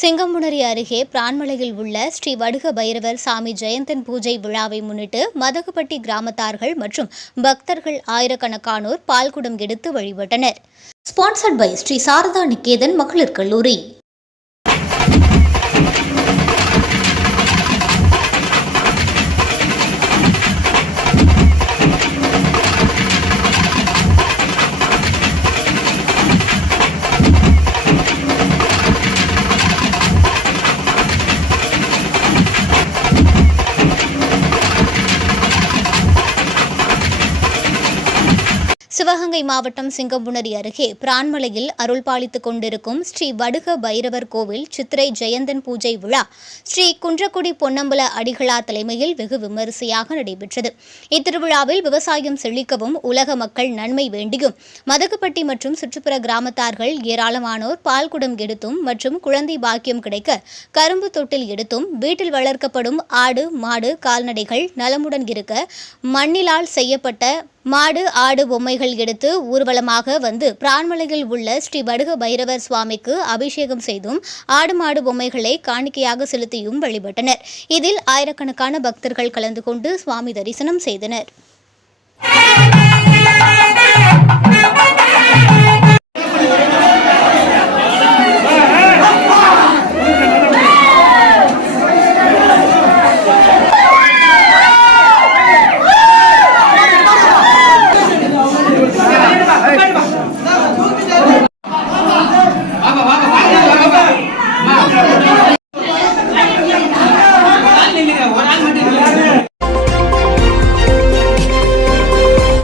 சிங்கம்புணரி அருகே பிரான்மலையில் உள்ள ஸ்ரீ வடுக பைரவர் சாமி ஜெயந்தன் பூஜை விழாவை முன்னிட்டு மதகுப்பட்டி கிராமத்தார்கள் மற்றும் பக்தர்கள் ஆயிரக்கணக்கானோர் பால்குடம் எடுத்து வழிபட்டனர். ஸ்பான்சர்ட் பை ஸ்ரீ சாரதா நிகேதன் மகளிர் கல்லூரி. சிவகங்கை மாவட்டம் சிங்கம்புணரி அருகே பிரான்மலையில் அருள்பாலித்துக் கொண்டிருக்கும் ஸ்ரீ வடுக பைரவர் கோவில் சித்திரை ஜெயந்தன் பூஜை விழா ஸ்ரீ குன்றக்குடி பொன்னம்பல அடிகளார் தலைமையில் வெகு விமரிசையாக நடைபெற்றது. இத்திருவிழாவில் விவசாயம் செழிக்கவும் உலக மக்கள் நன்மை வேண்டியும் மதகுப்பட்டி மற்றும் சுற்றுப்புற கிராமத்தார்கள் ஏராளமானோர் பால்குடம் எடுத்தும் மற்றும் குழந்தை பாக்கியம் கிடைக்க கரும்பு தொட்டில் எடுத்தும் வீட்டில் வளர்க்கப்படும் ஆடு மாடு கால்நடைகள் நலமுடன் இருக்க மண்ணிலால் செய்யப்பட்ட மாடு ஆடு பொம்மைகள் எடுத்து ஊர்வலமாக வந்து பிரான்மலையில் உள்ள ஸ்ரீ வடுக பைரவர் சுவாமிக்கு அபிஷேகம் செய்தும் ஆடு மாடு பொம்மைகளை காணிக்கையாக செலுத்தியும் வழிபட்டனர். இதில் ஆயிரக்கணக்கான பக்தர்கள் கலந்து கொண்டு சுவாமி தரிசனம் செய்தனர்.